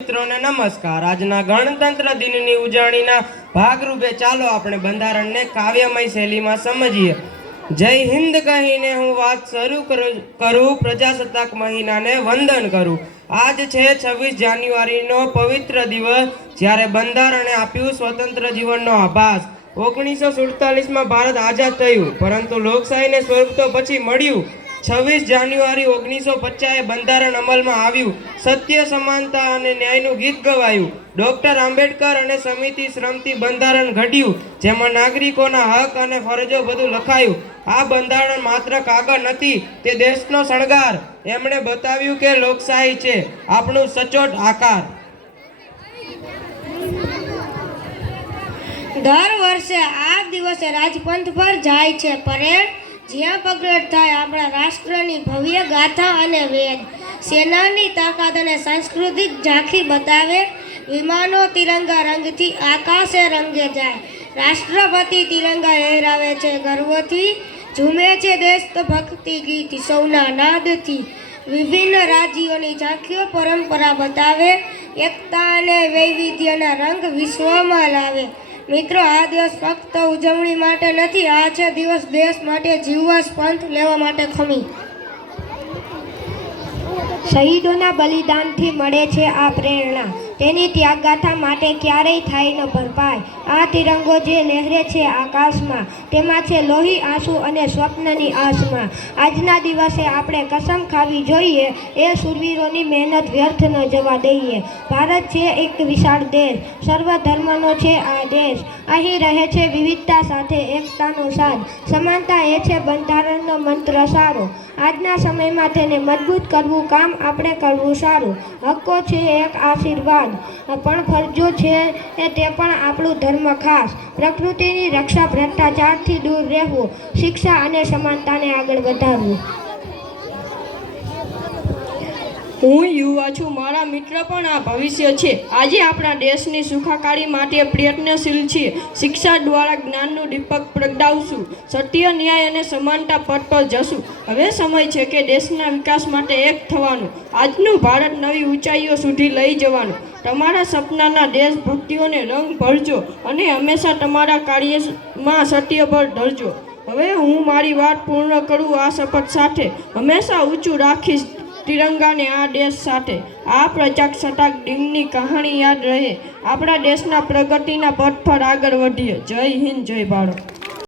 મિત્રોને નમસ્કાર। આજના ગણતંત્ર દિનની ઉજવણીના ભાગરૂપે ચાલો આપણે બંધારણને કાવ્યમય શૈલીમાં સમજીએ। જય હિન્દ કહીને હું વાત શરૂ કરું, પ્રજાસત્તાક મહિનાને વંદન કરું। આજ છે 26 જાન્યુઆરીનો પવિત્ર દિવસ, જ્યારે બંધારણે આપ્યું સ્વતંત્ર જીવનનો આભાસ। 1947માં ભારત આઝાદ થયું, પરંતુ લોકશાહીને સ્વરૂપ તો પછી મળ્યું। 26 જાન્યુઆરી 1950 બંધારણ અમલમાં આવ્યું। સત્ય, સમાનતા અને ન્યાયનું ગીત ગવાયું। ડોક્ટર આંબેડકર અને સમિતિ શ્રમથી બંધારણ ઘડ્યું, જેમાં નાગરિકોના હક અને ફરજો બધું લખાયું। આ બંધારણ માત્ર કાગળ નથી, તે દેશનો શણગાર। એમણે બતાવ્યું કે લોકશાહી છે આપણું સચોટ આકાર। દર વર્ષે આ દિવસે રાજપંથ પર જાય છે પરેડ, જ્યાં પગલેટ થાય આપણા રાષ્ટ્રની ભવ્ય ગાથા અને વેદ। સેનાની તાકાત અને સાંસ્કૃતિક ઝાંખી બતાવે, વિમાનો તિરંગા રંગથી આકાશે રંગે જાય। રાષ્ટ્રપતિ તિરંગા લહેરાવે છે ગર્વથી, ઝૂમે છે દેશભક્તિ ગીત સૌના નાદથી। વિભિન્ન રાજ્યોની ઝાંખીઓ પરંપરા બતાવે, એકતા અને વૈવિધ્યના રંગ વિશ્વમાં લાવે। મિત્રો, આ દિવસ ફક્ત ઉજવણી માટે નથી, આ છે દિવસ દેશ માટે જીવવા, પંથ લેવા માટે ખમી। શહીદોના બલિદાનથી મળે છે આ પ્રેરણા, તેની ત્યાગગાથા માટે ક્યારેય થાય ન ભરપાઈ। આ તિરંગો જે લહેરે છે આકાશમાં, તેમાં છે લોહી, આંસુ અને સ્વપ્નની આસમાં। આજના દિવસે આપણે કસમ ખાવી જોઈએ, એ શૂરવીરોની મહેનત વ્યર્થ ન જવા દઈએ। ભારત છે એક વિશાળ દેશ, સર્વ ધર્મનો છે આ દેશ। અહીં રહે છે વિવિધતા સાથે એકતાનો સાથ, સમાનતા એ છે બંધારણનો મંત્ર સારો। આજના સમયમાં તેને મજબૂત કરવું કામ આપણે કરવું સારું। હક્કો છે એક આશીર્વાદ, પણ ફરજો છે તે પણ આપણું ધર્મ ખાસ। પ્રકૃતિની રક્ષા, ભ્રષ્ટાચારથી દૂર રહેવું, શિક્ષા અને સમાનતાને આગળ વધારવું। હું યુવા છું, મારા મિત્ર પણ આ ભવિષ્ય છે। આજે આપણા દેશની સુખાકારી માટે પ્રયત્નશીલ છીએ। શિક્ષા દ્વારા જ્ઞાનનું દીપક પ્રગટાવશું, સત્ય, ન્યાય અને સમાનતા પથ પર જશું। હવે સમય છે કે દેશના વિકાસ માટે એક થવાનું, આજનું ભારત નવી ઊંચાઈઓ સુધી લઈ જવાનું। તમારા સપનાના દેશભક્તિઓને રંગ ભરજો અને હંમેશા તમારા કાર્યમાં સત્ય પર ધરજો। હવે હું મારી વાત પૂર્ણ કરું આ શપથ સાથે, હંમેશા ઊંચું રાખીશ તિરંગાને આ દેશ સાથે। આ પ્રજાસત્તાક દિનની કહાણી યાદ રહે, આપણા દેશના પ્રગતિના પથ પર આગળ વધીએ। જય હિન્દ, જય ભારત।